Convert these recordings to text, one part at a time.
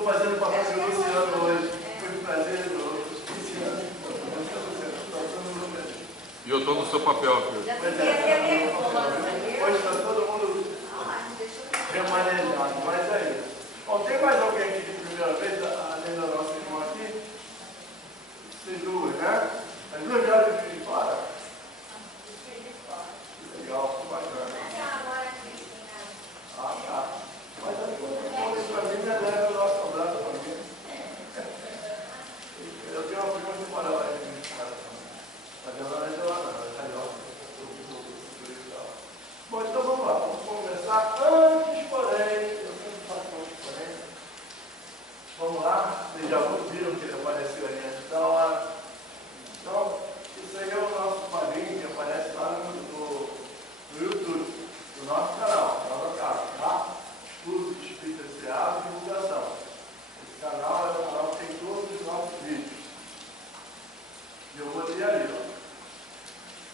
estou fazendo o papel de Luciano hoje. Foi um prazer, Luciano. E eu estou no seu papel, filho. Hoje está todo mundo remanejado, mas é isso. Bom, tem mais alguém aqui de primeira vez, além da nossa irmã aqui? Vocês duas, né? As duas já de fora? Legal, bacana. Ah, tá. Mas a coisa para mim já deve o nosso abraço para mim. Eu tenho uma prima que mora lá em casa. Mas ela não é de lá, não. Ela é carioca. Bom, então vamos lá. Vamos começar. Antes, porém, eu sempre faço antes, porém. Vamos lá. Vocês já viram que ele apareceu ali antes da hora. Então, isso aí é o nosso padrinho que aparece lá no YouTube, no nosso canal, canal da casa, tá? Estudo de Espírito Enseado e divulgação. Esse canal é o canal que tem todos os nossos vídeos. E eu botei ali, ó.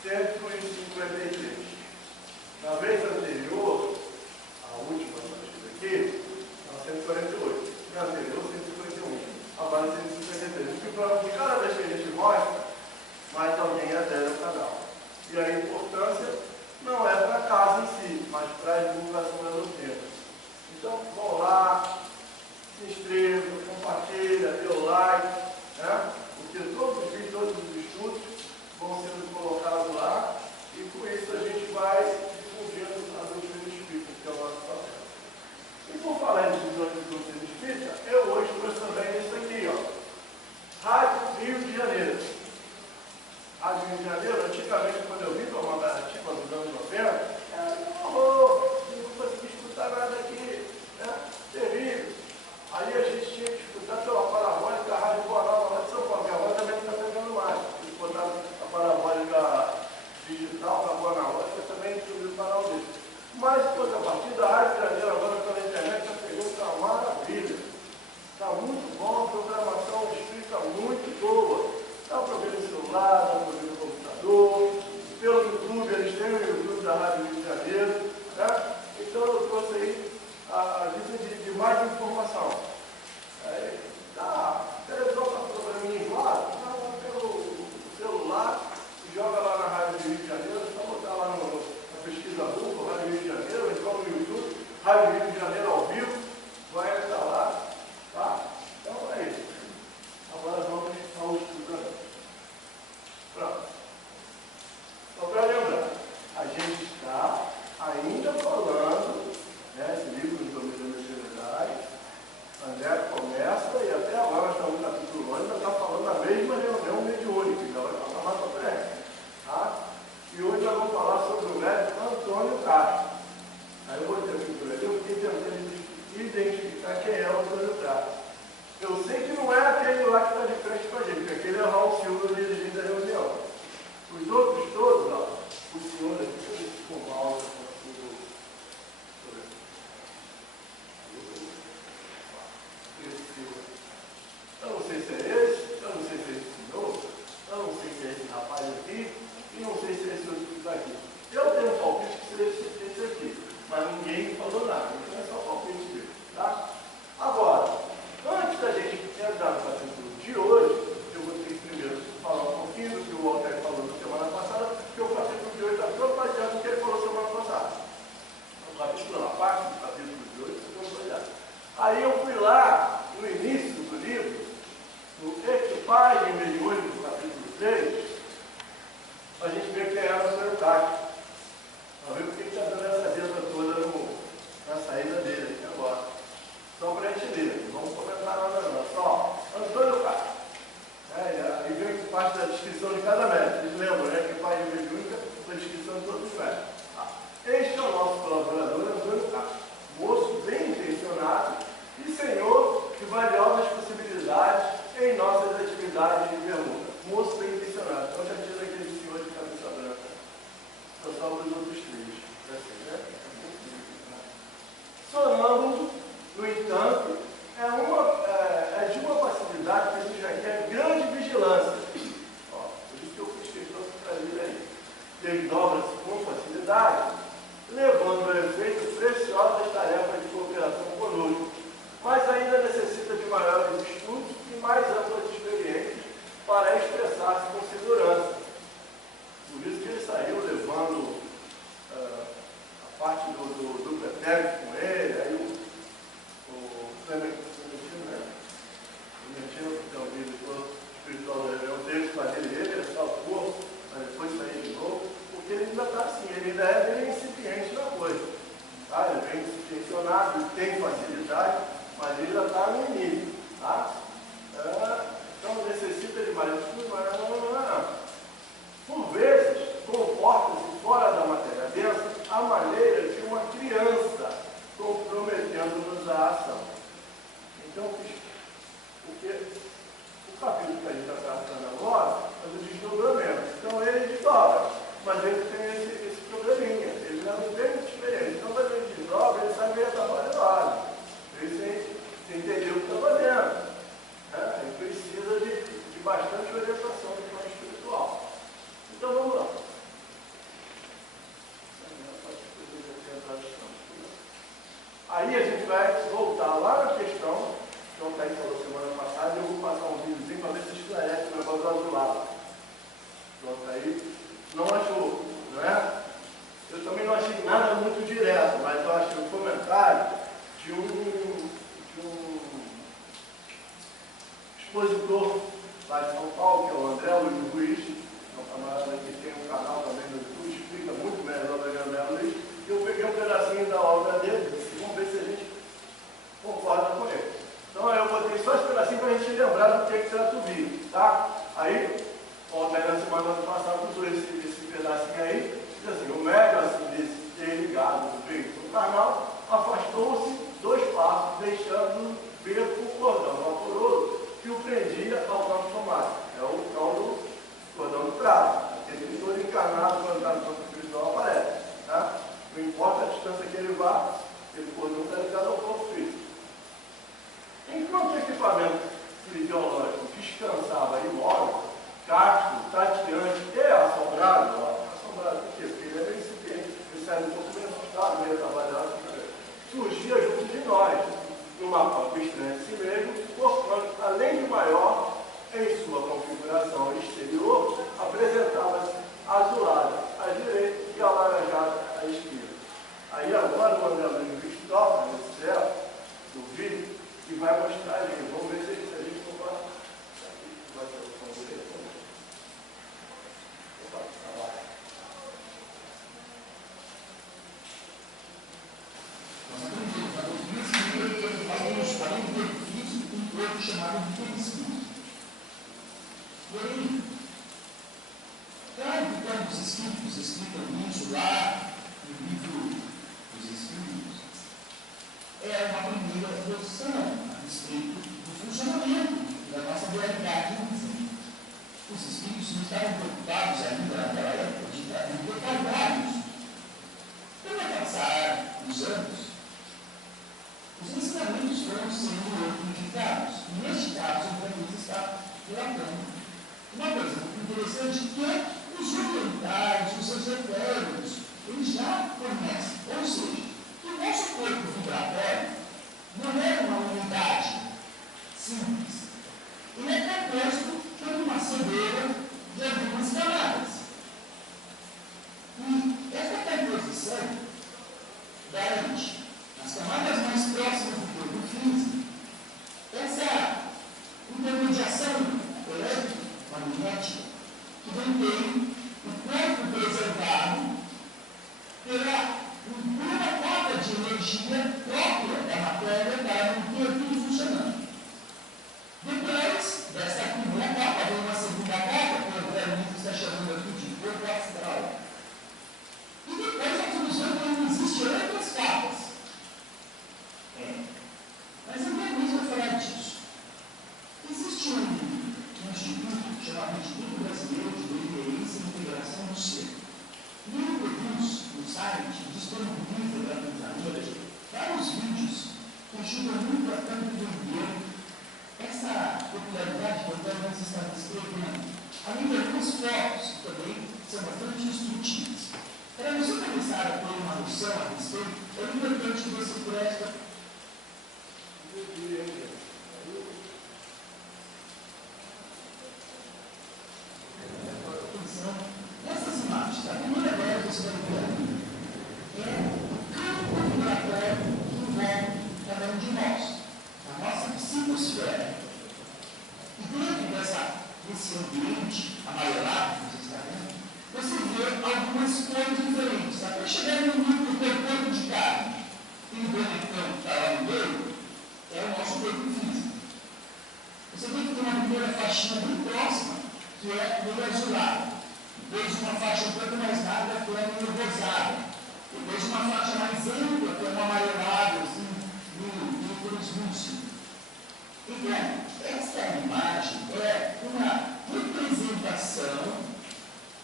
153. Na vez anterior, a última que eu estive aqui, era 148. Na anterior, 151. Agora 153. O que prova que cada vez que a gente mostra, mais alguém adere ao canal. E a importância não é para a casa em si, mas para a divulgação da doutrina. Então, vão lá, se inscreva, compartilha, dê o like, né? Porque todos os vídeos, todos os estudos vão sendo colocados lá e com isso a gente vai difundindo a doutrina espírita, que é o nosso papel. E por falar em doutrina espírita, eu hoje trouxe também isso aqui, ó. Rádio Rio de Janeiro. Rádio Rio de Janeiro, antigamente, quando eu vim para uma Guaratiba nos anos 90, era um horror, não conseguia escutar nada aqui, né? Terrível. Aí a gente tinha que escutar pela parabólica, a Rádio Boa Nova lá de São Paulo, que agora também não está pegando mais. Eles botaram a parabólica digital da Boa Nova, que também subiu o canal dele. Mas, em contrapartida, a Rádio Janeiro agora pela internet está pegando uma maravilha. Está muito bom, a programação espírita muito boa. Dá para ver no celular, dá para ver no computador, pelo YouTube, eles têm o YouTube da Rádio Rio de Janeiro, né? Então eu trouxe aí a lista de mais informação. A televisão está programinha igual, dá lá pelo celular, joga lá na Rádio Rio de Janeiro, é só botar lá na pesquisa Google, Rádio Rio de Janeiro, então no YouTube, Rádio Rio de Janeiro ao vivo, vai entrar lá, tá? Então é isso. Agora vamos ao estudo. Pronto. Só para lembrar, a gente está ainda falando, né, esse livro do Domínio da Mediunidade, André começa e até agora nós estamos no capítulo 1, ainda está falando a mesma reunião mediúnica, então vai passar mais para frente. Tá? E hoje nós vamos falar sobre o médico Antônio Castro. Aí eu vou ter aqui por ali, eu fiquei tentando identificar quem é o Antônio Castro. Eu sei que não é aquele lá que está de frente com a gente, porque aquele é o Raul Silva, dirigindo a reunião. Os outros todos, ó, o senhor aqui, deixa eu ver se ficou mal, eu não sei se é esse, eu não sei se é esse senhor, eu não sei se é esse rapaz aqui, e não sei se é esse outro que está aqui. Eu tenho um palpite que seria esse aqui, mas ninguém falou nada, então é só palpite dele, tá? Agora, antes da gente entrar no capítulo de hoje, eu vou ter que primeiro falar um pouquinho do que o Walter falou na semana passada, porque o capítulo de hoje está todo baseado no que ele falou semana passada. O capítulo, a parte do capítulo de hoje está todo baseado. Aí eu fui lá, no início do livro, no Equipagem Mediúnica, no capítulo 3, para a gente ver quem era o Sr. Castro. Para ver porque ele está dando essa dieta toda na saída dele aqui agora. Só para a gente ler, não vamos comentar nada não. Só, Antônio Castro. E vem parte da descrição de cada médico. Vocês lembram, né? Que pai de mediúnica foi a descrição de todos os médicos. Este é o nosso colaborador, Antônio Castro. Moço bem intencionado e senhor de valiosas possibilidades em nossas atividades de pergunta. Moço bem intencionado. Clementino, né? Clementino, que é o diretor espiritual da reunião, teve que fazer ele, é só o corpo, mas depois sair de novo, porque ele ainda está assim, ele ainda é bem incipiente na coisa. Tá? Ele é bem incipiencionado, ele tem facilidade, mas ele já está no início. Tá? Então necessita de mais estudo, mas não. Por vezes, comporta-se fora da matéria densa a maneira de uma criança comprometendo-nos à ação. Então, o capítulo que a gente está tratando agora é do desdobramento. Então, ele desdobra, mas ele tem esse probleminha. Ele não tem muita experiência. Então, quando ele desdobra, ele sabe que ele está fazendo. Ele entendeu o que está fazendo. Ele precisa de bastante orientação do plano espiritual. Então, vamos lá. Aí a gente vai voltar lá na questão, que o Thaís falou semana passada, e eu vou passar um videozinho para ver se esclarece o negócio do outro lado. Pronto, aí não achou, não é? Eu também não achei nada muito direto, mas eu achei um comentário de um expositor lá de São Paulo, que é o André Luiz Ruiz, é um camarada que tem um canal também no YouTube, explica muito melhor do André Luiz. Eu peguei um pedacinho da obra dele e vamos ver se a gente concorda com ele. Então eu botei só esse pedacinho para a gente lembrar do que trata o vídeo, tá? Aí, ontem na semana passada usou esse pedacinho aí, diz assim, o médium assim, desse ter ligado no peito do canal, afastou-se 2 passos, deixando ver o cordão vaporoso que o prendia ao campo somático. É o tal do cordão do prazo. Aquele que todo encarnado quando está no campo espiritual aparece, tá? Não importa a distância que ele vá, ele cordão está ligado ao corpo físico. Enquanto o equipamento fisiológico descansava imóvel, casto, tateante e assombrado, assombrado por quê? Porque ele é bem incipiente, ele sai um pouco menos assustado, meio trabalhado, surgia junto de nós, numa forma estranha de si mesmo, mostrando, além de maior, em sua configuração exterior, apresentava-se azulada à direita e alaranjada à esquerda. Aí agora o André Luiz toca nesse céu do vídeo e vai mostrar ali. Vamos ver se a gente concorda. Aqui vai ser o som dele. Opa, tá lá. Além do corpo físico, um corpo chamado de perispírito. Porém, claro que quando os espíritos explicam isso lá no livro dos Espíritos, é uma primeira exposição a respeito do funcionamento da nossa dualidade. Os espíritos não estavam preocupados ainda naquela época de detalhar isso. Quando vai passar os anos, os ensinamentos foram sendo amplificados. Neste caso, o Francisco está relatando uma coisa muito interessante, que é os orientais, os esotéricos, eles já conhecem, ou seja, que o nosso corpo vibratório não é uma unidade simples. Ele é composto por uma cedeira de algumas camadas. E esta composição garante, nas camadas mais próximas do corpo físico, essa intermediação elétrica, magnética, que mantém o corpo preservado pela uma capa de energia própria da matéria para manter tudo funcionando. Depois dessa primeira capa, vem uma segunda capa, que o André Luiz está chamando aqui de corpo astral. E depois nós vamos ver que não existem outras capas. Mas André Luiz vai falar disso. Existe um instituto chamado Instituto Brasileiro de Referência e Integração do Ser. E ele produz no site, disponibiliza gratuitamente vários vídeos que ajudam muito a compreender essa popularidade que o André Luiz está descrevendo. Além de algumas fotos que também são bastante instrutivas. Para você começar a ter uma noção a respeito, é importante que você preste nessas imagens. A primeira delas você vai ver é o campo vibratório que envolve cada um de nós. aquele bonecão que está lá no meio é o nosso corpo físico. Você tem que ter uma primeira faixinha bem próxima, que é meio azulada. Depois uma faixa um pouco mais larga, que é meio rosada. Depois uma faixa mais ampla, que é um amarelado, assim, meio translúcido. Então, esta imagem é uma representação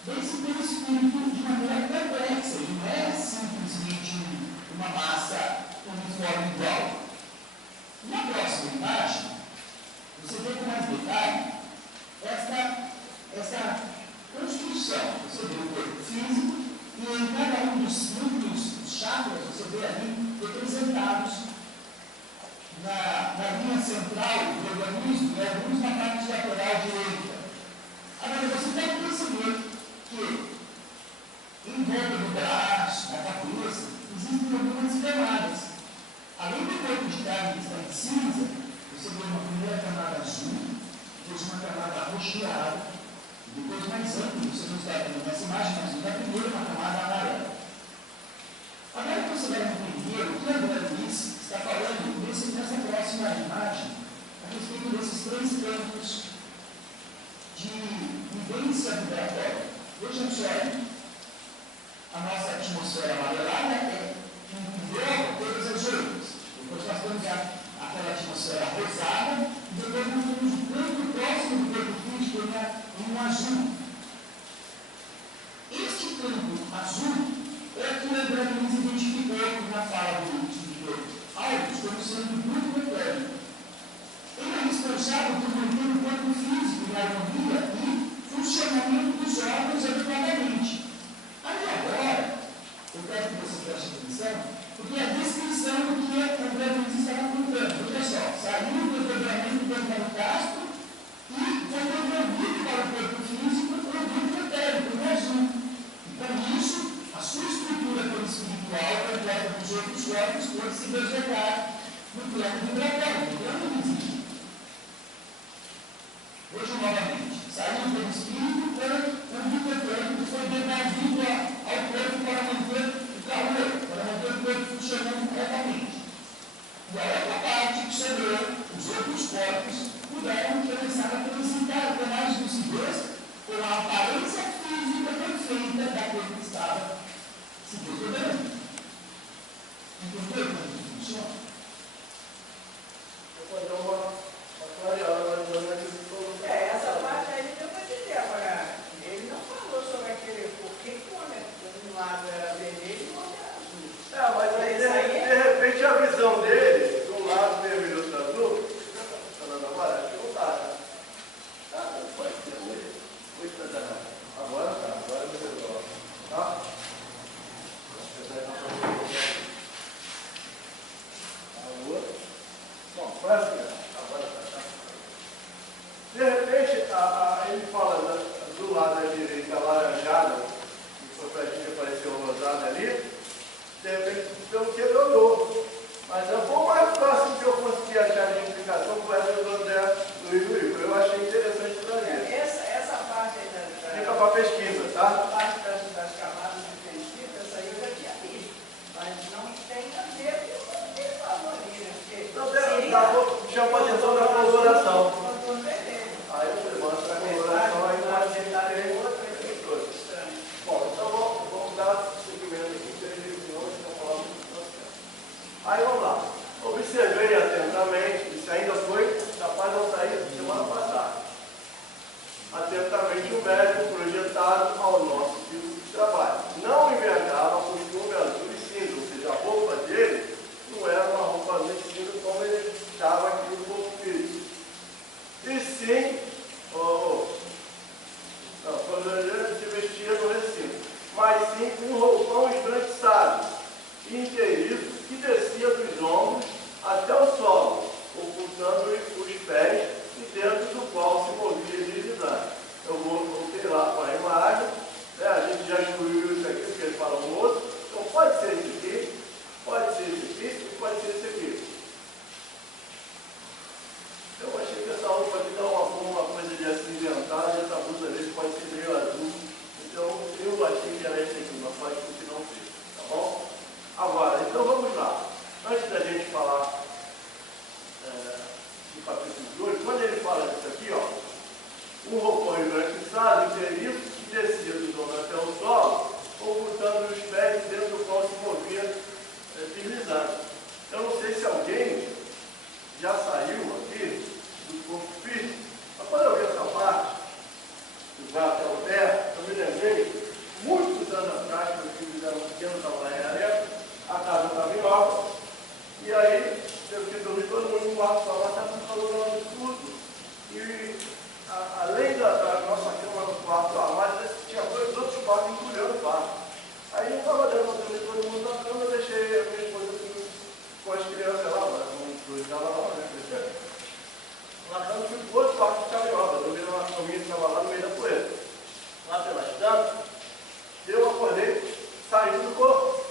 desse perispírito de maneira complexa. Ele não é simplesmente uma massa uniforme igual. Na próxima imagem, você vê com mais detalhe essa construção. Você vê o corpo físico e em cada um dos núcleos, dos chakras, você vê ali representados na linha central do organismo e alguns na parte lateral direita. Agora, você deve perceber que em volta do braço, na cabeça, existem algumas camadas. Além do corpo de carne que está em cinza, você vê uma primeira camada azul, depois uma camada arroxeada, depois mais ampla, você não está vendo nessa imagem, mas na primeira uma camada amarela. Agora que você vai entender o que André Luiz está falando nessa próxima imagem, a respeito desses três campos de vivência vibratória. Vejam só aí, a nossa atmosfera amarelada envolve todas as outras. Depois nós temos aquela atmosfera rosada, e depois nós temos o campo próximo do corpo físico em um azul. Este campo azul é o que o André Luiz identificou na fala do estudioso Alves como sendo muito mecânico. Ele é responsável por manter o corpo físico em harmonia e funcionamento dos órgãos adequadamente. Aí agora, eu quero que você preste atenção, porque é a descrição do que o André Luiz estava contando. Olha só, saiu do desdobramento do Antônio e foi devolvido para o corpo físico o produto etérico, no azul. E com isso, a sua estrutura espiritual, completa dos outros corpos, pode se deslocar no plano vibratório, no plano visível. Vejam novamente, saiu do espírito para o vibratório que foi devolvido ao corpo para manter o calor, para manter o corpo funcionando corretamente. E a outra parte que sobrou, os outros corpos, puderam começar a transitar com mais lucidez, com a aparência física perfeita daquele que estava se desdobrando. Entendeu como isso funciona? Vou fazer uma clareada mais ou menos aqui. Essa parte aí deu para entender. Agora, ele não falou sobre aquele por que um lado era vermelho e o outro era azul. Mas aí, de repente, a visão dele, de um lado vermelho e outro azul, falando agora, acho que não tá. Pode ser muito. Agora tá, agora melhorou. Tá? Bom, parece que agora tá. De repente, ele fala do lado da direita, alaranjada, que foi pra gente aparecer o rosado ali, de repente, então quebrou. Mas é um pouco mais próximo que eu consegui achar a explicação com essa do André Luiz Luiz. Eu achei interessante trazer. Essa parte aí Fica para pesquisa, tá? a parte das camadas de perispírito, essa aí eu já tinha visto. Mas não tem a ver com o que ele falou ali, né? Porque chama a atenção da coloração. contorno vermelho. Aí eu mostro a coloração, aí pode ter outra coisa. Bom, então vamos dar seguimento aqui, que eles estão falando do processo. Aí vamos lá. Observei atentamente, isso ainda foi capaz de não sair semana passada. Atentamente o médico projetado ao nosso tipo de trabalho. Não envergava o costume azul e cinza, ou seja, a roupa dele não era uma roupa azul e cinza como ele estava aqui no corpo físico. E sim, se vestia no recinto, mas sim com um roupão esbranquiçado e inteiriço que descia dos ombros até o solo, ocultando os pés e dentro do qual se movia deslizante. Eu voltei lá para a imagem, né? A gente já excluiu isso aqui, porque ele fala um outro, então pode ser esse aqui, pode ser esse aqui e pode ser esse aqui. Eu achei que essa roupa aqui dá uma coisa de acinzentado, e essa blusa dele pode ser meio azul, então eu achei que era esse aqui, mas pode continuar não ser, tá bom? Agora, então vamos lá. capítulo 2, quando ele fala disso aqui, ó, um roupão esbranquiçado, inteiriço, que descia do dono até o solo, ocultando os pés dentro do qual se movia deslizando. Eu não sei se alguém já saiu aqui do corpo físico, mas quando eu vi essa parte, que vai até o pé, eu me lembrei, muitos anos atrás, quando eu fizeram um pequeno tamanho, a casa estava em obra, e aí teve que dormir todo mundo no quarto só, mas estava falando um absurdo. E além da nossa cama no quarto lá, mas tinha dois outros quartos entulhando o quarto. Aí eu estava dando para dormir todo mundo na cama, eu deixei a minha esposa com as crianças lá, não estava lá, né? Na cama fui para o outro quarto que estava em obra, dormi numa caminha que estava lá no meio da poeira. Lá pelas tantas, eu acordei saindo do corpo.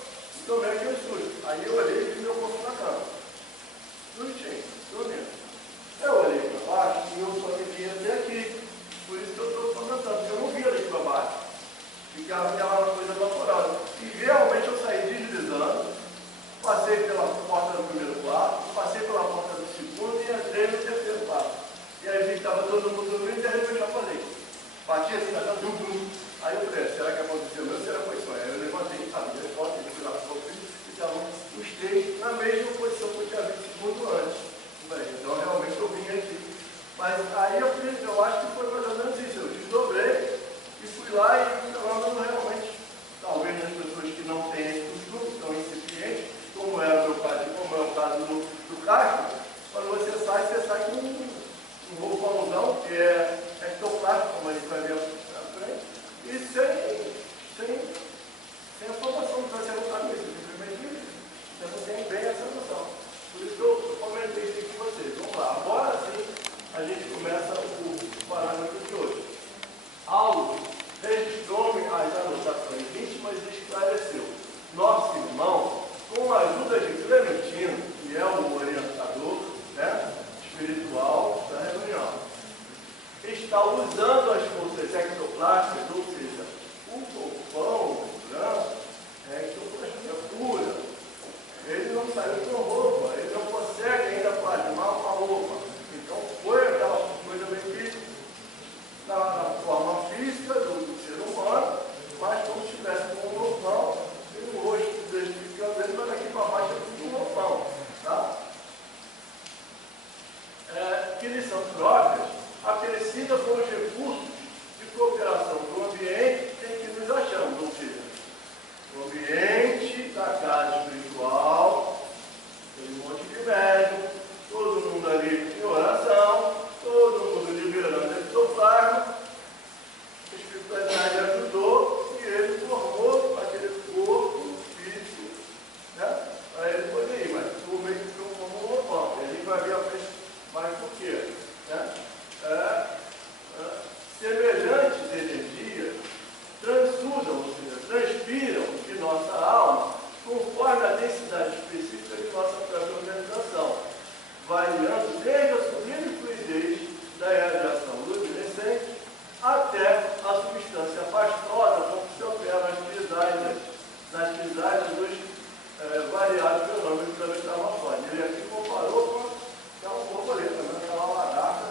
Tomei aquele susto. Aí eu olhei e vi meu corpo na cama. Bonitinho, dormindo. Eu olhei para baixo e eu só via até aqui. Por isso que eu estou comentando, porque eu não via ali para baixo. Ficava aquela coisa vaporosa. E realmente eu saí deslizando, passei pela porta do primeiro quarto, passei pela porta do segundo e entrei no terceiro quarto. E aí vi que estava todo mundo dormindo e de repente eu falei. Bati assim na cama, aí eu falei, será que aconteceu mesmo? Será que foi sonho? Aí eu levantei, abri a porta, fui lá para o filho, e estavam os três na mesma posição que eu tinha visto muito antes. Então realmente eu vim aqui. Mas aí eu acho que foi mais ou menos isso. Eu desdobrei e fui lá e não realmente, talvez as pessoas que não têm esse costume, tão incipientes, como era o meu pai, como é o caso do Castro, quando você sai com um roupãozão que é ectoplástico, como a gente vai ver na frente, e sem a formação, então você não sabe isso, simplesmente você não tem bem essa noção. Por isso que eu comentei isso aqui com vocês. Vamos lá, agora sim a gente começa o parâmetro de hoje. Aulo registrou-me as anotações íntimas e esclareceu. Nosso irmão, com a ajuda de Clementino, que é o orientador, né, espiritual da reunião, está usando as forças ectoplásticas, ou seja, o roupão branco é ectoplastia pura. Ele não saiu com roupa, ele não consegue ainda plasmar com a roupa. Então foi aquela coisa meio que na forma física do ser humano, mas como se estivesse com um roupão e o rosto desmificando ele, mas daqui para baixo é tudo um roupão. Tá? Que lhes são próprias, acrescida com os recursos de cooperação do ambiente em que nos achamos, ou seja, o ambiente da casa espiritual, tem um monte de médium, todo mundo ali em oração, todo mundo liberando ectoplasma, a espiritualidade ajudou e ele formou aquele corpo físico, né, para ele poder ir, mas por meio de como um roupão. E a gente vai ver a frente mais por quê, né? Semelhantes energias transudam, ou seja, transpiram de nossa alma conforme a densidade específica de nossa própria organização, variando desde a sublime fluidez da radiação luminescente até a substância pastosa com que se opera nas crisálidas dos variados fenômenos da metamorfose. Ele aqui comparou com um borboleta, né? Aquela lagarta,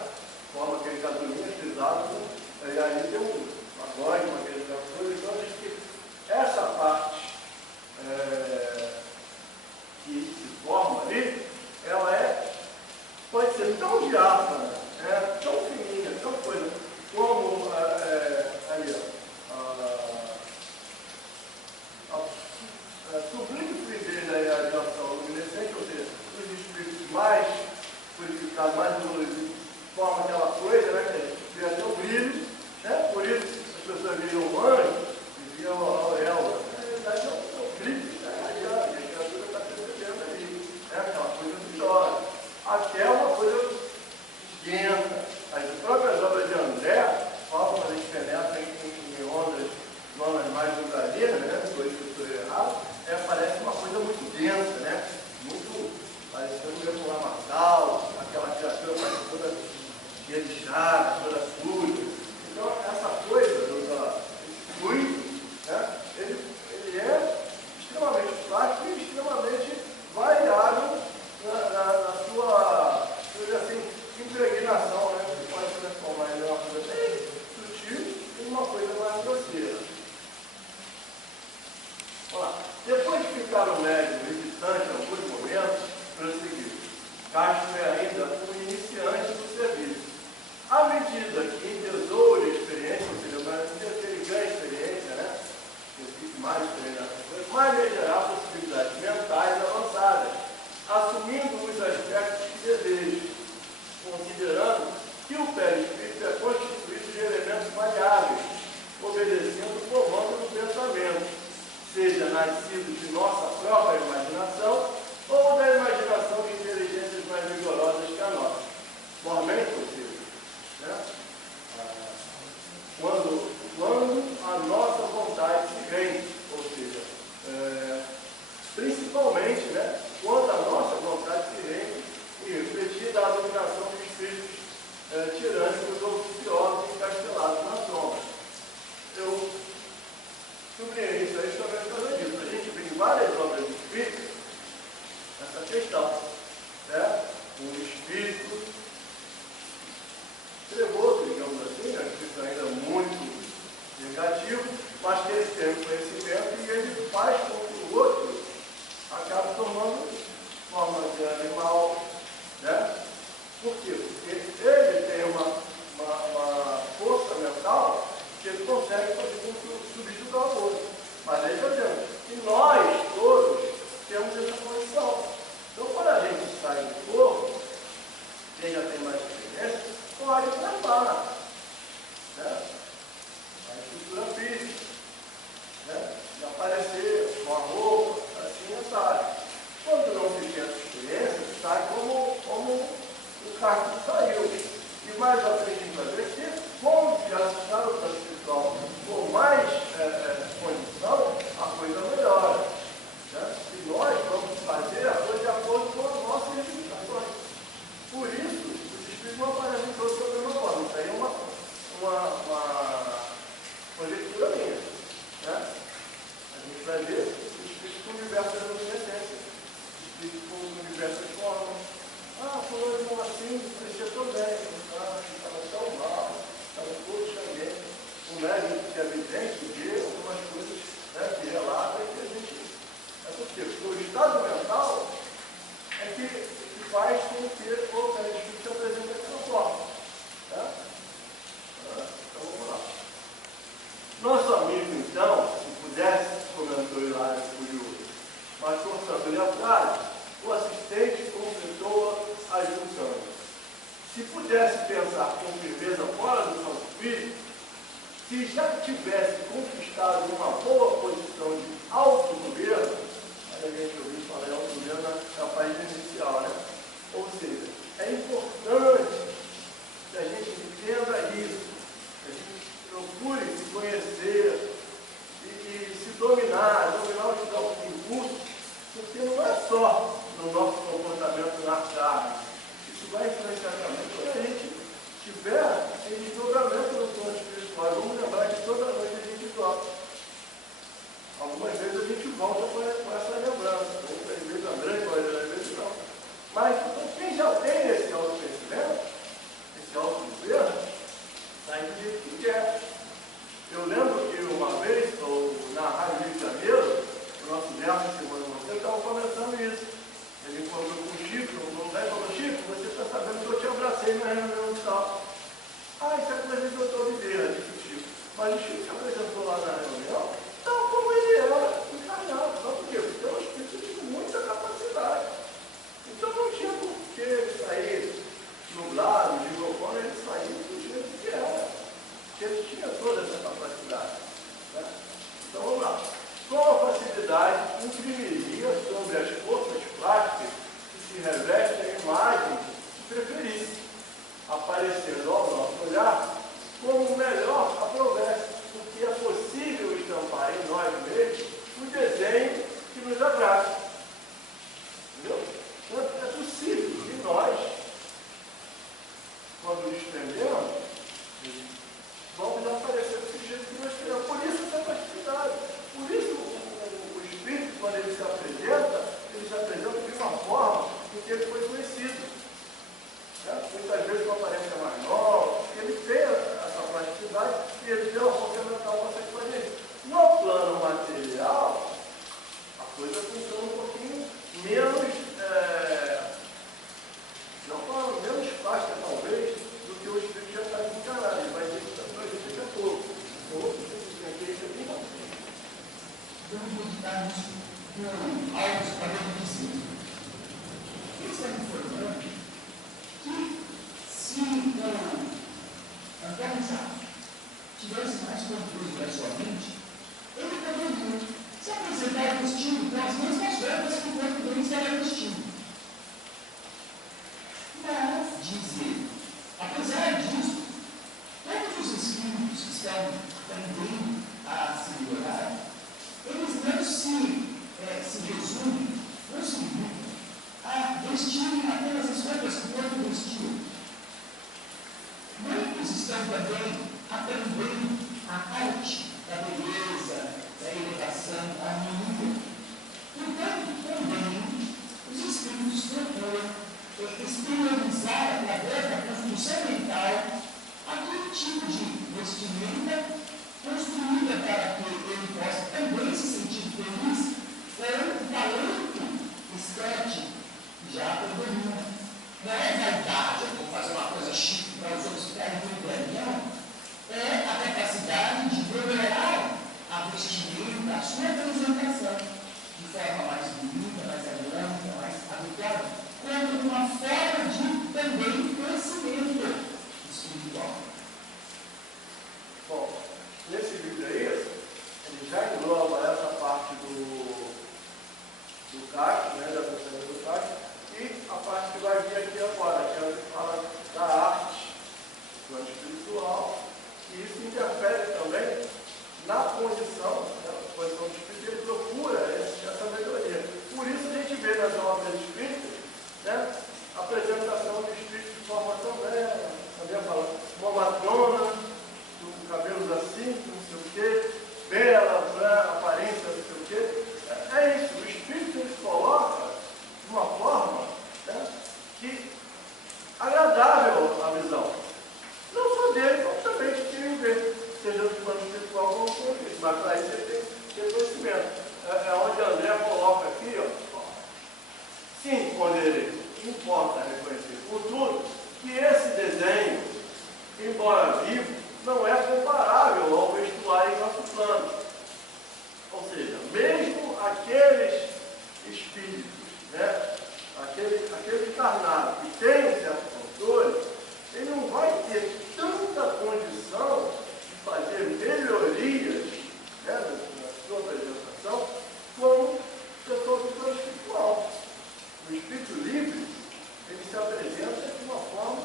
forma aquele gasolina pesado, e aí tem uma voz, uma coisa. Então, diz que essa parte que se forma ali, ela pode ser tão diáfana, tão fininha, tão coisa, como a sublime fluidez da radiação luminescente, ou seja, os espíritos mais purificados, mais doloridos, forma aquela coisa, né, que vê até o brilho, né? Por isso as pessoas viam o anjo e viam a auréola. Na realidade é o brilho que está radiando, a criatura está percebendo ali, aquela coisa brilhosa. Até uma coisa esquenta. As próprias obras de André falam quando a gente penetra em ondas, zonas mais umbralinas, né? Por isso que eu estou errado, parece uma coisa muito densa, né? Muito, parecendo um lamaçal, aquela criatura parece toda cheia de chagas, toda suja. Então, essa coisa, esse fluido, né? Ele é extremamente prático e extremamente variável na sua, assim, ainda um iniciante do serviço. À medida que entesoure a experiência, ou seja, à medida que ele ganha experiência, né? Que ele fique mais experiente, mais ele terá possibilidades mentais avançadas, assumindo os aspectos que deseja, considerando que o perispírito é constituído de elementos maleáveis, obedecendo o comando do pensamento, seja nascido de nossa própria imaginação ou da imaginação de inteligências mais vigorosas que a nossa. Normalmente, ou seja, né? Quando a nossa vontade se rende, ou seja, principalmente, né, quando a nossa vontade se rende e refletida a dominação dos espíritos tirânicos ou viciosos encastelados na sombra. Eu sublinhei isso aí também por causa disso. A gente vê em várias obras de espírito essa questão, né? O espírito trevoso, digamos assim, né? Espírito ainda muito negativo, mas que ele tem o conhecimento e ele faz com que o outro acabe tomando forma de animal, né? Por quê? Porque ele tem uma força mental que ele consegue fazer com que subjugar o outro. Mas aí está dizendo que nós todos temos essa condição. Então, quando a gente sai do corpo, quem já tem mais experiência, pode trabalhar, né? A estrutura física, né? De aparecer com a roupa, assim é sai. Quando não se tem essa experiência, sai como o carro que saiu. E mais à frente a gente vai ver que, como já está no plano espiritual com mais condição, a coisa melhora. Né? E nós vamos fazer a coisa de acordo com as nossas limitações. Por isso, os espíritos não aparecem todos da mesma forma. Isso aí é uma conjectura minha. Né? A gente vai ver os espíritos com diversas luminescências, espíritos com diversas formas. Fulano não assim, parecia tão bem, estava tão mal, estava todo xanguento. O médico que é vidente vê algumas coisas, né, que relata e que a gente. É porque o estado mental é que faz com que o perispírito se apresente daquela forma. Tá? Então vamos lá. Nosso amigo, então, se pudesse, comentou Hilário curioso, mas forçando-lhe a frase, o assistente completou ajudando. Se pudesse pensar com firmeza fora do seu espírito, se já tivesse conquistado uma boa posição de autogoverno, aí a gente ouviu falar em autogoverno na página inicial, né? Ou seja, é importante que a gente entenda isso, que a gente procure se conhecer e se dominar os nossos impulsos, porque não é só no nosso comportamento na carne. Isso vai influenciar também quando a gente tiver em desdobramento no plano espiritual. Vamos lembrar que toda noite a gente dorme. Algumas vezes a gente volta com essa lembrança. Outras vezes a grande maioria das vezes não. Mas então, quem já tem esse autoconhecimento, esse autogoverno, sai do jeito que quer. Eu lembro que uma vez, na Rádio Rio de Janeiro, o nosso verbo de semana você estava comentando isso. Ele encontrou com o Chico, falou, Chico, você está sabendo que eu te abracei na reunião e tal. Isso é coisa de doutor Videira, disse o Chico. Mas o Chico se apresentou lá na reunião, tal como ele era encarnado. Sabe por quê? Porque é um espírito de muita capacidade. Então não tinha por que ele sair nublado, de gofone, ele saía do jeito que era. Porque ele tinha toda essa capacidade. Né? Então vamos lá. Com a facilidade, imprimiria sobre as forças plásticas que se revestem a imagem que preferisse, aparecendo ao nosso olhar como melhor aprovesse, porque é possível estampar em nós mesmos o desenho que nos agrada. Entendeu? Então, é possível que nós, quando nos prendemos, vamos aparecer desse jeito que nós queremos. Por isso essa facilidade. Por isso o Espírito, quando ele se apresenta de uma forma em que ele foi conhecido. Né? Muitas vezes uma aparência mais nova, ele tem essa plasticidade e ele tem uma força mental para consegue fazer isso. No plano material, a coisa funciona um pouquinho menos, não afasta, talvez, do que o espírito já está encarnado. Ele vai ter que estar para isso daqui a pouco. Ou aqui aqui não. Vamos meditar nisso com algo para dizer. Ele está informando que se o Antônio Sá tivesse mais controle da sua mente, ele poderia se apresentar ao destino com as mesmas verbas que o corpo dele está vestindo. Mas, diz ele, apesar disso, todos os espíritos que estão aprendendo a se melhorar, eles não se resumem, não se limitam a vestirem apenas as roupas que o corpo vestiu. Muitos estão também aprendendo a arte da beleza, da elevação, da harmonia. Portanto, também, os espíritos procuram exteriorizar através da construção mental aquele tipo de vestimenta construída para que ele possa também se sentir feliz com o talento estético que já predomina. Não é vaidade, eu vou fazer uma coisa chique para os outros ficarem muito bem, não. É a capacidade de melhorar a vestimenta, a sua apresentação, de forma mais bonita, mais harmônica, mais adequada, como uma forma de também crescimento espiritual. Bom, nesse vídeo aí, ele já engloba essa parte do CAC, né, da pensamento do CAC, e a parte que vai vir aqui agora, que é a que fala da arte, do plano espiritual, e isso interfere também na condição, né, a posição do espírito, ele procura essa melhoria. Por isso a gente vê nas obras espíritas, né, a apresentação do espírito de forma também fala, uma matrona, com cabelos assim, não sei o quê, bela, né, aparência, não sei o quê. É isso, o espírito ele coloca de uma forma, né, que agradável à visão. Não só dele, como também de quem vê, seja do plano espiritual como do plano físico. Mas para isso ele tem conhecimento. É onde André coloca aqui, ó. Sim, poderes, importa reconhecer. Contudo, que esse desenho, embora vivo, não é comparável ao vestuário em nosso plano. Ou seja, mesmo aqueles espíritos, né, aquele encarnado que tem um certo controle, ele não vai ter tanta condição de fazer melhorias, né, na sua apresentação como pessoas do plano espiritual. O espírito livre, ele se apresenta de uma forma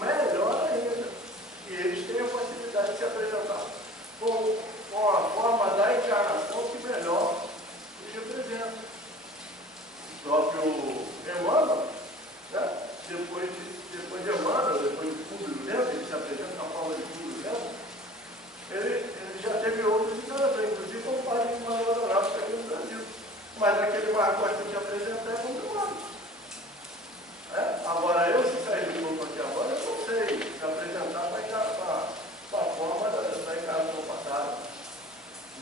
melhor ainda. E eles têm a facilidade de se apresentar com a forma da encarnação que melhor os representa. O próprio Emmanuel, né, depois de Emmanuel, depois de Público Lento, ele se apresenta na forma de Público Lento, ele já teve outros encarnações, inclusive como padre de Manuel Dourado, que é aqui no Brasil. Mas aquele mais gosta de apresentar é como Emmanuel. Agora, eu se sair do grupo aqui agora, eu não sei se apresentar para a forma da encarnação passada.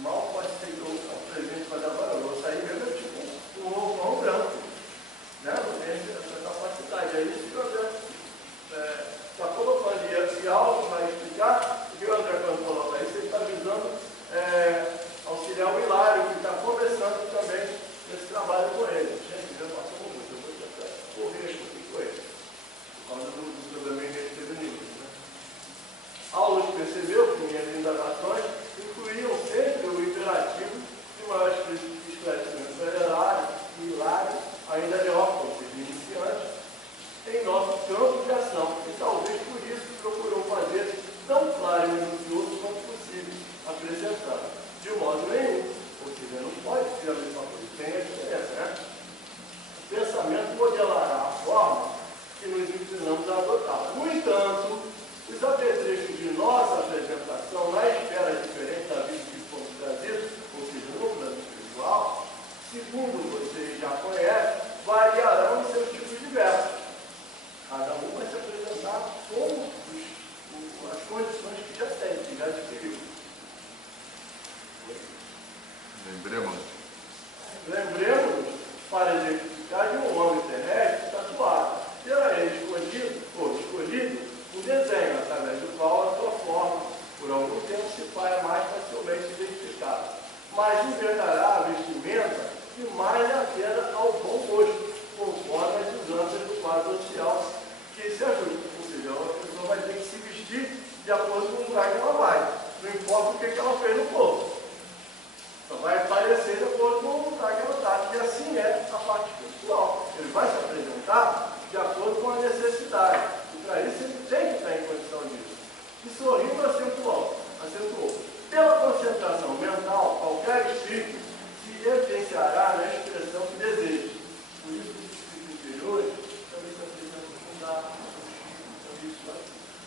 Mal pode ser que eu apresente, mas agora eu vou sair mesmo tipo um ovo branco. Né? Não tem essa capacidade. É isso que o André está colocando. E algo vai explicar, porque o André, quando coloca isso, ele está visando auxiliar o Hilário, que está começando também esse trabalho com ele. Gente, já passamos muito. Eu vou tentar correr aqui com ele, por causa do probleminha que ele teve no início. Né? Aulas percebeu que minhas indagações incluíam sempre o imperativo de maior esclarecimento Hilário e Hilário ainda neófito, ou seja, iniciante, em nosso campo de ação. E talvez por isso procurou fazer tão claro e minucioso quanto possível, apresentando de modo nenhum, ou seja, não pode ser a mesma coisa, tem a diferença, né? O pensamento modelará a forma que nos ensinamos a adotar. No entanto, os apetrechos de nossa apresentação na esfera diferente da vida que fomos trazidos, ou seja, no plano espiritual, segundo vocês já conhecem, variarão em seus tipos diversos. Cada um vai se apresentar com as condições que já tem, que já adquiriu. Lembremos para exemplificar de um homem terrestre tatuado. Será ele escondido ou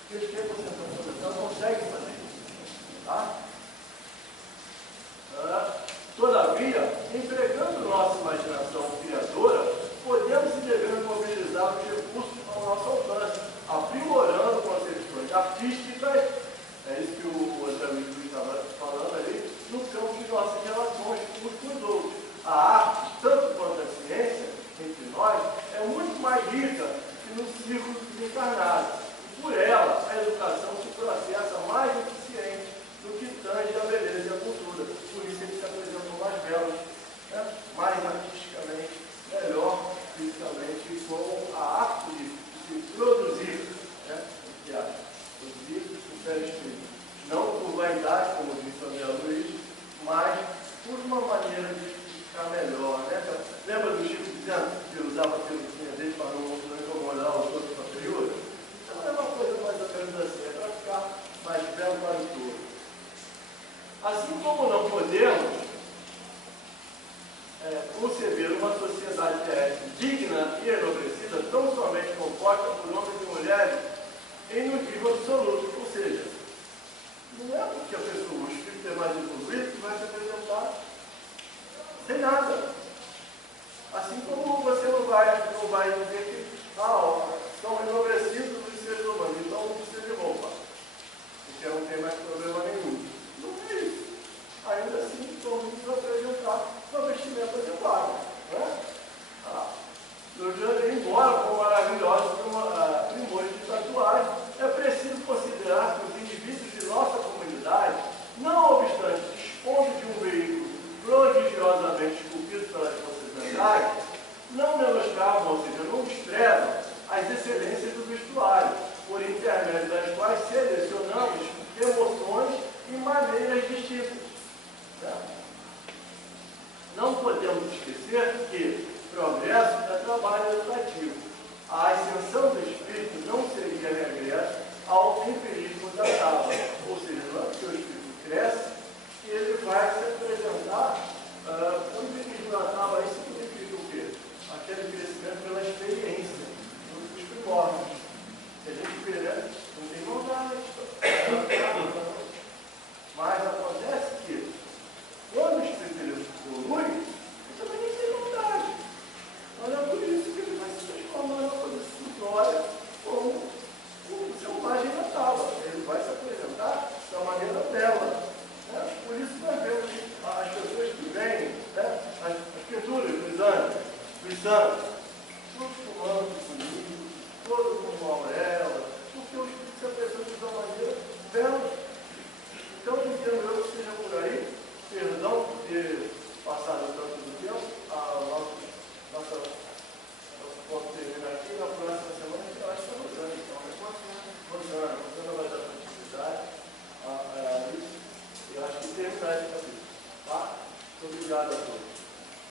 Aqueles que representam a proteção conseguem fazer isso. Tá? Todavia, empregando nossa imaginação criadora, podemos e devemos mobilizar os recursos ao nosso alcance, aprimorando concepções artísticas, é isso que o André Luiz estava falando ali, no campo de nossas relações uns com os outros. A arte, tanto quanto a ciência, entre nós, é muito mais rica que no círculo dos encarnados. E por ela, a educação se processa mais eficiente do que tange a beleza e a cultura. Por isso eles se apresentam mais belos, né? Mais artisticamente, melhor fisicamente, com a arte de se produzir, né? Produzir o espírito. Não por vaidade, como disse o André Luiz, mas por uma maneira de ficar melhor, né? Lembra do Chico dizendo que usava a peruquinha dele para não incomodar os outros superiores? Então é uma coisa mais ou menos assim, é para ficar mais belo para o todo. Assim como não podemos conceber uma sociedade terrestre digna e enobrecida tão somente composta por homens e mulheres em um nível absoluto, ou seja, não é porque a pessoa, o espírito é mais evoluído, que vai se apresentar sem nada. Assim como você não vai dizer que são enobrecidos os seres humanos, então não precisa de roupa, porque não tem mais problema nenhum. Não é isso. Ainda assim, vamos nos apresentar uma vestimenta adequada. Né? Embora com maravilhosos primores de tatuagem, é preciso considerar que os indivíduos de nossa comunidade, não obstante dispondo de um veículo prodigiosamente esculpido pelas forças mentais, não menoscabam, ou seja, não desprezam as excelências do vestuário, por intermédio das quais selecionamos emoções e maneiras distintas. Né? Não podemos esquecer que progresso é trabalho educativo. A ascensão do espírito não seria regresso ao empirismo da tábua. Ou seja, não é porque o espírito cresce que ele vai se apresentar. O empirismo da tábua aí significa o quê? Aquele crescimento pela experiência dos primórdios. Que a gente vê, né? Não tem maldade. Mas acontece que quando o espírito evolui, ele também não tem maldade. Mas é por isso que ele vai se transformar numa coisa simplória como o selvagem na tábua. Ele vai se apresentar da maneira dela. Né? Por isso nós vemos as pessoas que vêm, né? as pinturas dos santos, todos fumando bonito, todos com uma auréola, porque o espírito se apresenta de uma maneira bela. Então, entendo eu que seja por aí, perdão por ter passado tanto do tempo, nosso ponto termina aqui, na próxima semana a gente vai estar Rosana, então, Rosana vai dar continuidade a isso, e eu acho que terminar esse capítulo, tá? Muito obrigado a todos.